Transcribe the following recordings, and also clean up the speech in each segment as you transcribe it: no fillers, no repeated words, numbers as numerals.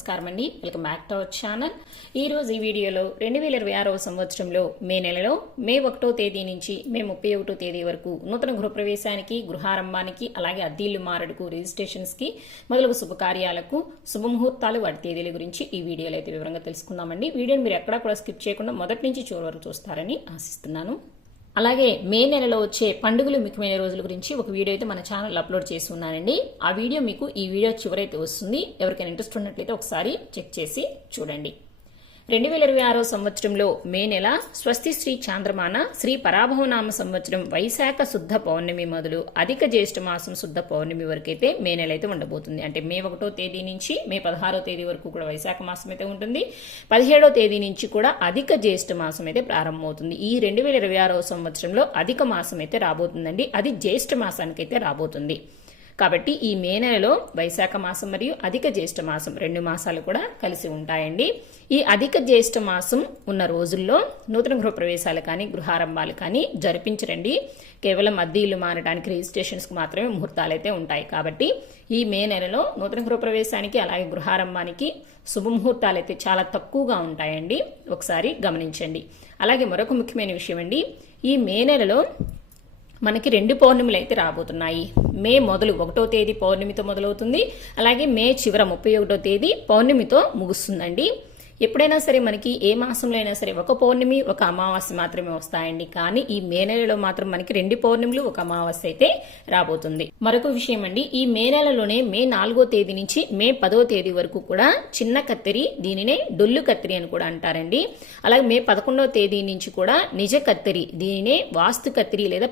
నమస్కారం అండి. Welcome back to our channel. ఈ రోజు ఈ వీడియోలో 2026వ సంవత్సరంలో మే నెలలో మే 1వ తేదీ నుంచి మే 31వ తేదీ వరకు నూతన గృహప్రవేశానికి, గృహారంభానికి, అలాగే అద్దీళ్లు మారడుకు, రిజిస్ట్రేషన్స్ కి మొదలగు శుభకార్యాలకు శుభముహూర్తాలు వాటి తేదీల గురించి ఈ వీడియోలో అయితే వివరంగా తెలుసుకుందామండి. వీడియోని మీరు ఎక్కడా కూడా స్కిప్ చేయకుండా మొదటి నుంచి చివరి వరకు చూస్తారని ఆశిస్తున్నాను. అలాగే మే నెలలో వచ్చే పండుగలు ముఖ్యమైన రోజుల గురించి ఒక వీడియో అయితే మన ఛానల్ అప్లోడ్ చేసి ఉన్నానండి. ఆ వీడియో మీకు ఈ వీడియో చివరైతే వస్తుంది. ఎవరికైనా ఇంట్రెస్ట్ ఉన్నట్లయితే ఒకసారి చెక్ చేసి చూడండి. 2026 సంవత్సరంలో మే నెల స్వస్తి శ్రీ చాంద్రమాన శ్రీ పరాభవనామ సంవత్సరం వైశాఖ శుద్ధ పౌర్ణమి మొదలు అధిక జ్యేష్ఠ మాసం శుద్ధ పౌర్ణమి వరకు అయితే మే నెల అయితే ఉండబోతుంది. అంటే మే 1వ తేదీ నుంచి మే 16వ తేదీ వరకు కూడా వైశాఖ మాసం అయితే ఉంటుంది. 17వ తేదీ నుంచి కూడా అధిక జ్యేష్ఠ మాసం అయితే ప్రారంభమవుతుంది. ఈ 2026 సంవత్సరంలో అధిక మాసం అయితే రాబోతుందండి. అది జ్యేష్ఠ మాసానికి అయితే రాబోతుంది. కాబట్టి ఈ మే నెలలో వైశాఖ మాసం మరియు అధిక జ్యేష్ఠ మాసం 2 మాసాలు కూడా కలిసి ఉంటాయండి. ఈ అధిక జ్యేష్ఠ మాసం ఉన్న రోజుల్లో నూతన గృహప్రవేశాలు కానీ, గృహారంభాలు కానీ జరిపించరండి. కేవలం అద్దీలు మారడానికి, రిజిస్ట్రేషన్స్కి మాత్రమే ముహూర్తాలు అయితే ఉంటాయి. కాబట్టి ఈ మే నెలలో నూతన గృహప్రవేశానికి అలాగే గృహారంభానికి శుభముహూర్తాలు అయితే చాలా తక్కువగా ఉంటాయండి. ఒకసారి గమనించండి. అలాగే మరొక ముఖ్యమైన విషయం అండి, ఈ మే నెలలో మనకి 2 పౌర్ణమిలు అయితే రాబోతున్నాయి. మే మొదలు 1వ తేదీ పౌర్ణమితో మొదలవుతుంది. అలాగే మే చివర 31వ తేదీ పౌర్ణమితో ముగుస్తుందండి. ఎప్పుడైనా సరే మనకి ఏ మాసంలో అయినా సరే ఒక పౌర్ణమి, ఒక అమావాస్య మాత్రమే వస్తాయండి. కానీ ఈ మే నెలలో మాత్రం మనకి 2 పౌర్ణమిలు, ఒక అమావాస్య అయితే రాబోతుంది. మరొక విషయం అండి, ఈ మే నెలలోనే మే 4వ తేదీ నుంచి మే 10వ తేదీ వరకు కూడా చిన్న కత్తిరి, దీనినే డొల్లు కత్తిరి అని కూడా అంటారండి. అలాగే మే 11వ తేదీ నుంచి కూడా నిజ కత్తిరి, దీనినే వాస్తు కత్తిరి లేదా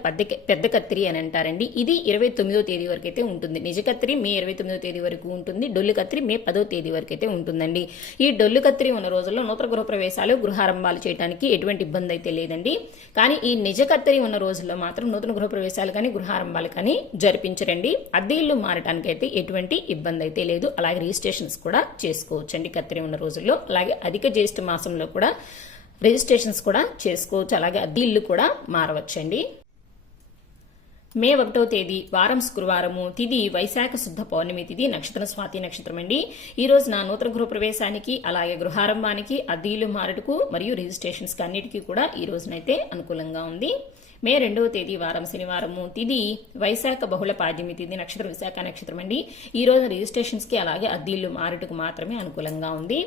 పెద్ద కత్తిరి అని అంటారండి. ఇది 29వ తేదీ వరకు అయితే ఉంటుంది. నిజ కత్తిరి మే 29వ తేదీ వరకు ఉంటుంది. డొల్లు కత్తిరి మే 10వ తేదీ వరకు అయితే ఉంటుందండి. ఈ డొల్లు కత్తిరి ఉన్న రోజుల్లో నూతన గృహప్రవేశాలు, గృహారంభాలు చేయడానికి ఎటువంటి ఇబ్బంది అయితే లేదండి. కానీ ఈ నిజ కత్తెరి ఉన్న రోజుల్లో మాత్రం నూతన గృహప్రవేశాలు కానీ, గృహారంభాలు కానీ జరిపించరండి. అద్దె మారడానికి అయితే ఎటువంటి ఇబ్బంది అయితే లేదు. అలాగే రిజిస్ట్రేషన్స్ కూడా చేసుకోవచ్చండి కత్తెరి ఉన్న రోజుల్లో. అలాగే అధిక జ్యేష్ఠ మాసంలో కూడా రిజిస్ట్రేషన్స్ కూడా చేసుకోవచ్చు. అలాగే అద్దె కూడా మారవచ్చండి. మే 1వ తేదీ వారం శుక్రవారము, తిథి వైశాఖ శుద్ధ పౌర్ణమి తిథి, నక్షత్రం స్వాతి నక్షత్రం అండి. ఈ రోజున నూతన గృహప్రవేశానికి, అలాగే గృహారంభానికి, అద్దీలు మారడుకు మరియు రిజిస్ట్రేషన్స్ కి అన్నిటికీ కూడా ఈ రోజునైతే అనుకూలంగా ఉంది. మే 2వ తేదీ వారం శనివారము, తిథి వైశాఖ బహుళ పాడ్యమి తిథి, నక్షత్రం విశాఖ నక్షత్రం అండి. ఈ రోజు రిజిస్ట్రేషన్స్ కి అలాగే అద్దీలు మారడుకు మాత్రమే అనుకూలంగా ఉంది.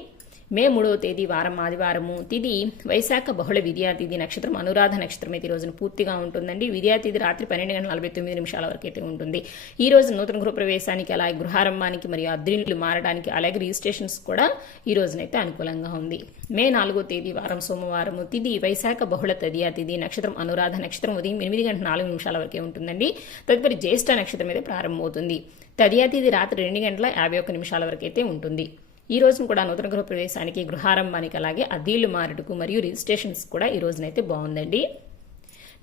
మే 3వ తేదీ వారం ఆదివారము, తిథి వైశాఖ బహుళ విద్యా తిథి, నక్షత్రం అనురాధ నక్షత్రం అయితే ఈ రోజున పూర్తిగా ఉంటుందండి. విద్యా తిథి రాత్రి 12:49 వరకు అయితే ఉంటుంది. ఈ రోజు నూతన గృహప్రవేశానికి, అలాగే గృహారంభానికి మరియు అద్దెలు మారడానికి, అలాగే రిజిస్ట్రేషన్స్ కూడా ఈ రోజునైతే అనుకూలంగా ఉంది. మే 4వ తేదీ వారం సోమవారము, తిథి వైశాఖ బహుళ తదియా తిథి, నక్షత్రం అనురాధ నక్షత్రం ఉదయం 8:04 వరకే ఉంటుందండి. తదుపరి జ్యేష్ఠ నక్షత్రం అయితే ప్రారంభమవుతుంది. తదియా తిథి రాత్రి 2:51 వరకు అయితే ఉంటుంది. ఈ రోజును కూడా నూతన గృహప్రవేశానికి, గృహారంభానికి, అలాగే అద్దెలు మారడుకు మరియు రిజిస్ట్రేషన్స్ కూడా ఈ రోజునైతే బాగుందండి.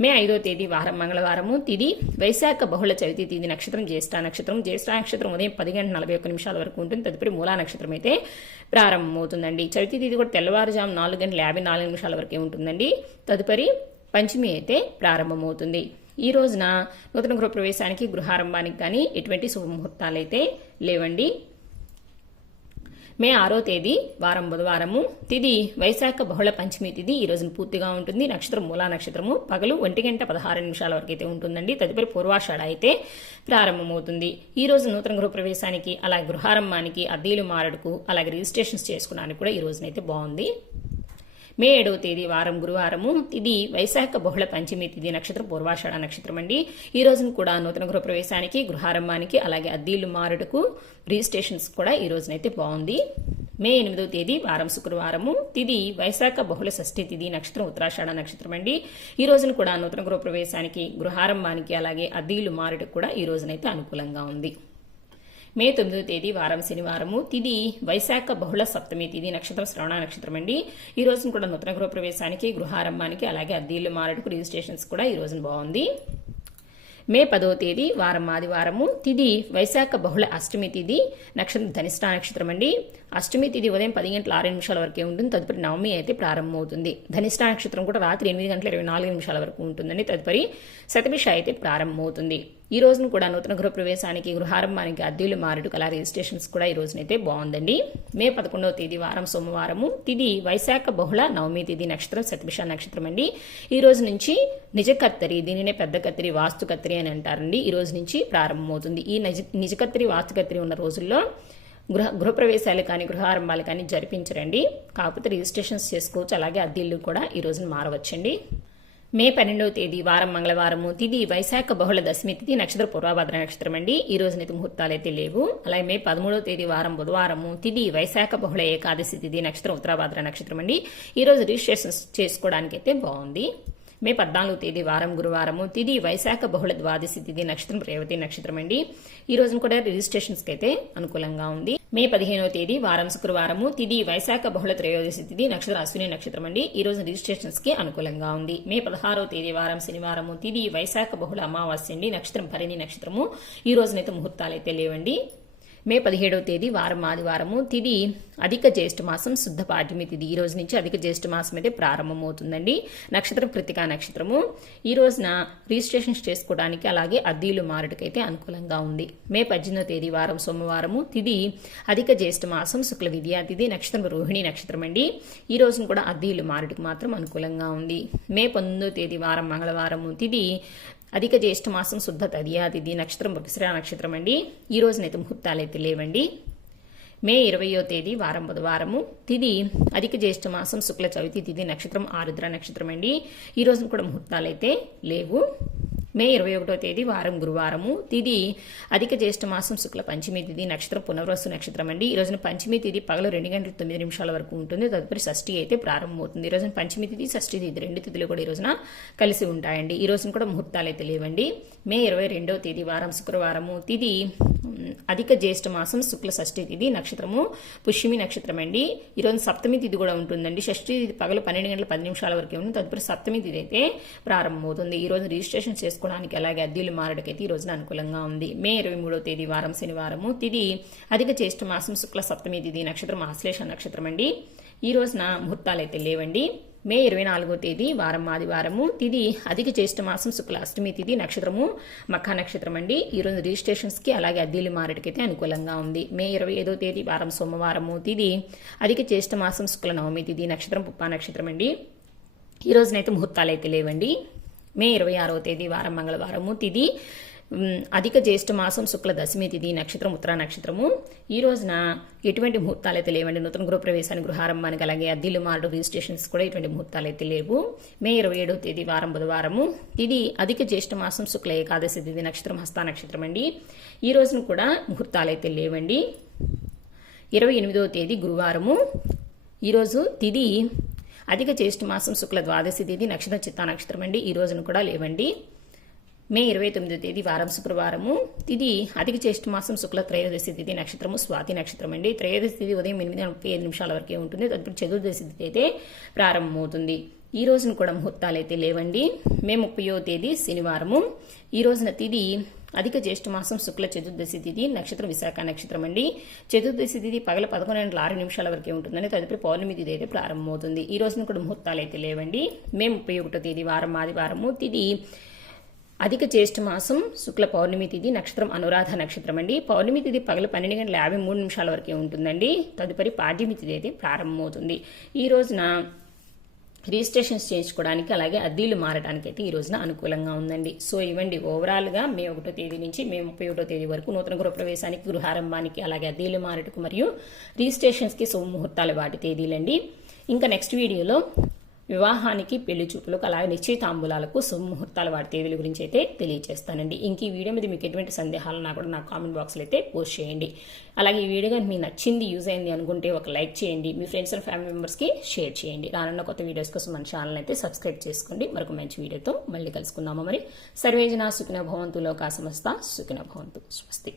మే 5వ తేదీ వారం మంగళవారము, తిథి వైశాఖ బహుళ చవితి తిథి, నక్షత్రం జ్యేష్ఠ నక్షత్రం. జ్యేష్ఠ నక్షత్రం ఉదయం 10:41 వరకు ఉంటుంది. తదుపరి మూలా నక్షత్రం అయితే ప్రారంభమవుతుందండి. చవితి తిథి కూడా తెల్లవారుజాము 4:54 వరకే ఉంటుందండి. తదుపరి పంచమి అయితే ప్రారంభమవుతుంది. ఈ రోజున నూతన గృహప్రవేశానికి, గృహారంభానికి కానీ ఎటువంటి శుభముహూర్తాలు అయితే లేవండి. మే 6వ తేదీ వారం బుధవారము, తిథి వైశాఖ బహుళ పంచమి తిథి, ఈ రోజున పూర్తిగా ఉంటుంది. నక్షత్రం మూలా నక్షత్రము. పగలు 1:16 వరకు అయితే ఉంటుందండి. తదుపరి పూర్వాషాఢ అయితే ప్రారంభమవుతుంది. ఈ రోజు నూతన గృహప్రవేశానికి, అలాగే గృహారంభానికి, అద్దెలు మారడుకు, అలాగే రిజిస్ట్రేషన్స్ చేసుకోవడానికి కూడా ఈ రోజునైతే బాగుంది. మే 7వ తేదీ వారం గురువారము, తిథి వైశాఖ బహుళ పంచమి తిథి, నక్షత్రం పూర్వాషాఢ నక్షత్రం అండి. ఈ రోజున కూడా నూతన గృహప్రవేశానికి, గృహారంభానికి, అలాగే అద్దెలు మారడుకు, రిజిస్ట్రేషన్స్ కూడా ఈ రోజునైతే బాగుంది. మే 8వ తేదీ వారం శుక్రవారము, తిథి వైశాఖ బహుళ షష్ఠి తిథి, నక్షత్రం ఉత్తరాషాఢ నక్షత్రం అండి. ఈ రోజున కూడా నూతన గృహప్రవేశానికి, గృహారంభానికి, అలాగే అద్దెలు మారడుకు కూడా ఈ రోజునైతే అనుకూలంగా ఉంది. మే 9వ తేదీ వారం శనివారము, తిథి వైశాఖ బహుళ సప్తమి తిథి, నక్షత్రం శ్రవణ నక్షత్రం అండి. ఈ రోజున కూడా నూతన గృహప్రవేశానికి, గృహారంభానికి, అలాగే అద్దెలు మారడుకు, రిజిస్ట్రేషన్స్ కూడా ఈ రోజున బాగుంది. మే 10వ తేదీ వారం ఆదివారము, తిథి వైశాఖ బహుళ అష్టమి తిథి, నక్షత్రం ధనిష్ట నక్షత్రం అండి. అష్టమి తిథి ఉదయం 10:06 వరకే ఉంటుంది. తదుపరి నవమి అయితే ప్రారంభమవుతుంది. ధనిష్ట నక్షత్రం కూడా రాత్రి 8:24 వరకు ఉంటుందండి. తదుపరి శతభిష అయితే ప్రారంభమవుతుంది. ఈ రోజున కూడా నూతన గృహప్రవేశానికి గృహారంభానికి అద్దెలు మారుటకు అలా రిజిస్ట్రేషన్స్ కూడా ఈ రోజునైతే బాగుందండి. మే 11వ తేదీ వారం సోమవారము, తిది వైశాఖ బహుళ నవమి తిథి, నక్షత్రం శతభిష నక్షత్రం అండి. ఈ రోజు నుంచి నిజ కత్తరి, దీనినే పెద్ద కత్తిరి, వాస్తు కత్తిరి అని అంటారండి, ఈ రోజు నుంచి ప్రారంభమవుతుంది. ఈ నిజ కత్తిరి వాస్తు కత్తిరి ఉన్న రోజుల్లో గృహప్రవేశాలు కానీ గృహారంభాలు కానీ జరిపించరండి. కాకపోతే రిజిస్ట్రేషన్స్ చేసుకోవచ్చు. అలాగే అద్దెళ్ళు కూడా ఈ రోజున మారవచ్చండి. మే 12వ తేదీ వారం మంగళవారము, తిది వైశాఖ బహుళ దశమి తిథి, నక్షత్ర పూర్వభద్ర నక్షత్రం అండి, ఈ రోజునైతే ముహూర్తాలు అయితే లేవు. అలాగే మే 13వ తేదీ వారం బుధవారము, తిది వైశాఖ బహుళ ఏకాదశి తిథి, నక్షత్రం ఉత్తరాభద్ర నక్షత్రం అండి, ఈ రోజు రిజిస్ట్రేషన్స్ చేసుకోవడానికి అయితే బాగుంది. మే 14వ తేదీ వారం గురువారము, తిది వైశాఖ బహుళ ద్వాదశి తిథి, నక్షత్రం రేవతి నక్షత్రం అండి, ఈ రోజున కూడా రిజిస్ట్రేషన్స్కి అయితే అనుకూలంగా ఉంది. మే 15వ తేదీ వారం శుక్రవారము, తిది వైశాఖ బహుళ త్రయోదశి తిథి, నక్షత్రం అశ్విని నక్షత్రం అండి, ఈ రోజు రిజిస్ట్రేషన్స్ కి అనుకూలంగా ఉంది. మే 16వ తేదీ వారం శనివారము, తిది వైశాఖ బహుళ అమావాస్య అండి, నక్షత్రం భరణి నక్షత్రము, ఈ రోజునైతే ముహూర్తాలు అయితే లేవండి. మే 17వ తేదీ వారం ఆదివారము, తిది అధిక జ్యేష్ఠ మాసం శుద్ధ పాడ్యమి తిథి, ఈ రోజు నుంచి అధిక జ్యేష్ఠ మాసం అయితే ప్రారంభమవుతుందండి. నక్షత్రం కృతికా నక్షత్రము, ఈ రోజున రిజిస్ట్రేషన్స్ చేసుకోవడానికి అలాగే అద్దీలు మారుటకైతే అనుకూలంగా ఉంది. మే 18వ తేదీ వారం సోమవారము, తిది అధిక జ్యేష్ఠ మాసం శుక్ల విద్యా తిథి, నక్షత్రం రోహిణి నక్షత్రం అండి, ఈ రోజున కూడా అద్దీలు మారుటకు మాత్రం అనుకూలంగా ఉంది. మే 19వ తేదీ వారం మంగళవారము, తిది అధిక జ్యేష్ఠ మాసం శుద్ధ తదియా తిథి, నక్షత్రం మృగశిర నక్షత్రం అండి, ఈ రోజునైతే ముహూర్తాలు అయితే లేవండి. మే 20వ తేదీ వారం బుధవారము, తిది అధిక జ్యేష్ఠ మాసం శుక్ల చవితి తిథి, నక్షత్రం ఆరుద్ర నక్షత్రం అండి, ఈ రోజున కూడా ముహూర్తాలు అయితే లేవు. మే 21వ తేదీ వారం గురువారము, తిది అధిక జ్యేష్ఠ మాసం శుక్ల పంచమి తిథి, నక్షత్రం పునర్వసు నక్షత్రం అండి, ఈ రోజున పంచమి తిథి పగలు 2:09 వరకు ఉంటుంది. తదుపరి షష్ఠి అయితే ప్రారంభమవుతుంది. ఈ రోజున పంచమి తిథి షష్ఠి తిథి రెండు తిథులు కూడా ఈ రోజున కలిసి ఉంటాయండి, ఈ రోజున కూడా ముహూర్తాలు అయితే లేవండి. మే 22వ తేదీ వారం శుక్రవారము, తిది అధిక జ్యేష్ఠ మాసం శుక్ల షష్ఠి తిథి, నక్షత్రము పుష్యమి నక్షత్రం అండి, ఈ రోజు సప్తమి తిథి కూడా ఉంటుందండి. షష్ఠి తిథి పగలు 12:10 వరకే ఉంటుంది. తదుపరి సప్తమి తిథి అయితే ప్రారంభమవుతుంది. ఈ రోజు రిజిస్ట్రేషన్ చేసుకోవడానికి అలాగే అద్దెలు మారడకైతే ఈ రోజున అనుకూలంగా ఉంది. మే 23వ తేదీ వారం శనివారము, తిది అధిక జ్యేష్ఠ మాసం శుక్ల సప్తమి తిథి, నక్షత్రం ఆశ్లేష నక్షత్రం అండి, ఈ రోజున ముహూర్తాలు అయితే లేవండి. మే 24వ తేదీ వారం ఆదివారము, తిది అధిక జ్యేష్ఠ మాసం శుక్ల అష్టమి తిథి, నక్షత్రము మఖా నక్షత్రం అండి, ఈ రోజు రిజిస్ట్రేషన్స్ కి అలాగే అద్దెలు మారటికైతే అనుకూలంగా ఉంది. మే 25వ తేదీ వారం సోమవారము, తిది అధిక జ్యేష్ఠ మాసం శుక్ల నవమి తిథి, నక్షత్రం పుప్పా నక్షత్రం అండి, ఈ రోజునైతే ముహూర్తాలు అయితే లేవండి. మే 26వ తేదీ వారం మంగళవారము, తిది అధిక జ్యేష్ఠ మాసం శుక్ల దశమి తిథి, నక్షత్రం ఉత్తరా నక్షత్రము, ఈ రోజున ఎటువంటి ముహూర్తాలు అయితే లేవండి. నూతన గృహప్రవేశానికి గృహారంభానికి అలాగే అద్దెలు మారడం రిజిస్ట్రేషన్స్ కూడా ఎటువంటి ముహూర్తాలు అయితే లేవు. మే 27వ తేదీ వారం బుధవారము, ఇది అధిక జ్యేష్ఠ మాసం శుక్ల ఏకాదశి తిథి, నక్షత్రం హస్త నక్షత్రం అండి, ఈ రోజున కూడా ముహూర్తాలు అయితే లేవండి. 28వ తేదీ గురువారము, ఈరోజు తిది అధిక జ్యేష్ఠ మాసం శుక్ల ద్వాదశి తిథి, నక్షత్రం చిత్తా నక్షత్రం అండి, ఈ రోజున కూడా లేవండి. మే 29వ తేదీ వారం శుక్రవారము, తిది అధిక జ్యేష్ఠ మాసం శుక్ల త్రయోదశి తిథి, నక్షత్రము స్వాతి నక్షత్రం అండి, త్రయోదశి తిథి ఉదయం 8:35 వరకే ఉంటుంది. తదుపరి చతుర్దశి తిథి అయితే ప్రారంభమవుతుంది. ఈ రోజున కూడా ముహూర్తాలు అయితే లేవండి. మే 30వ తేదీ శనివారము, ఈ రోజున తిది అధిక జ్యేష్ఠ మాసం శుక్ల చతుర్దశి తిథి, నక్షత్రం విశాఖ నక్షత్రం అండి, చతుర్దశి తిథి పగల 11:06 వరకే ఉంటుందని. తదుపరి పౌర్ణమి తిథి అయితే ప్రారంభమవుతుంది. ఈ రోజున కూడా ముహూర్తాలు అయితే లేవండి. మే 31వ తేదీ వారం ఆదివారము, తిది అధిక జ్యేష్ఠ మాసం శుక్ల పౌర్ణమి తిథి, నక్షత్రం అనురాధ నక్షత్రం అండి, పౌర్ణమి తిథి పగల 12:53 వరకే ఉంటుందండి. తదుపరి పాడ్యమి తిథి అయితే ప్రారంభమవుతుంది. ఈ రోజున రిజిస్ట్రేషన్స్ చేయించుకోవడానికి అలాగే అద్దీలు మారడానికి అయితే ఈ రోజున అనుకూలంగా ఉందండి. సో ఇవ్వండి ఓవరాల్గా మే 1వ తేదీ నుంచి మే 31వ తేదీ వరకు నూతన గృహప్రవేశానికి గృహారంభానికి అలాగే అద్దీలు మారటకు మరియు రిజిస్ట్రేషన్స్కి శుభముహూర్తాలు వాటి తేదీలండి. ఇంకా నెక్స్ట్ వీడియోలో వివాహానికి పెళ్లి చూపులకు అలాగే నిశ్చయితాంబూలాలకు శుభముహూర్తాలు వాటి తేదీల గురించి అయితే తెలియజేస్తానండి. ఇంక ఈ వీడియో మీద మీకు ఎటువంటి సందేహాలు నాకు కూడా నా కామెంట్ బాక్స్లో అయితే పోస్ట్ చేయండి. అలాగే ఈ వీడియో మీకు నచ్చింది యూజ్ అయింది అనుకుంటే ఒక లైక్ చేయండి, మీ ఫ్రెండ్స్ అండ్ ఫ్యామిలీ మెంబర్స్కి షేర్ చేయండి. రానున్న కొత్త వీడియోస్ కోసం మన ఛానల్ అయితే సబ్స్క్రైబ్ చేసుకోండి. మరొక మంచి వీడియోతో మళ్ళీ కలుసుకుందాము. మరి సర్వేజన సుఖినో భవంతు, లోకా సమస్త సుఖినో భవంతు. స్వస్తి.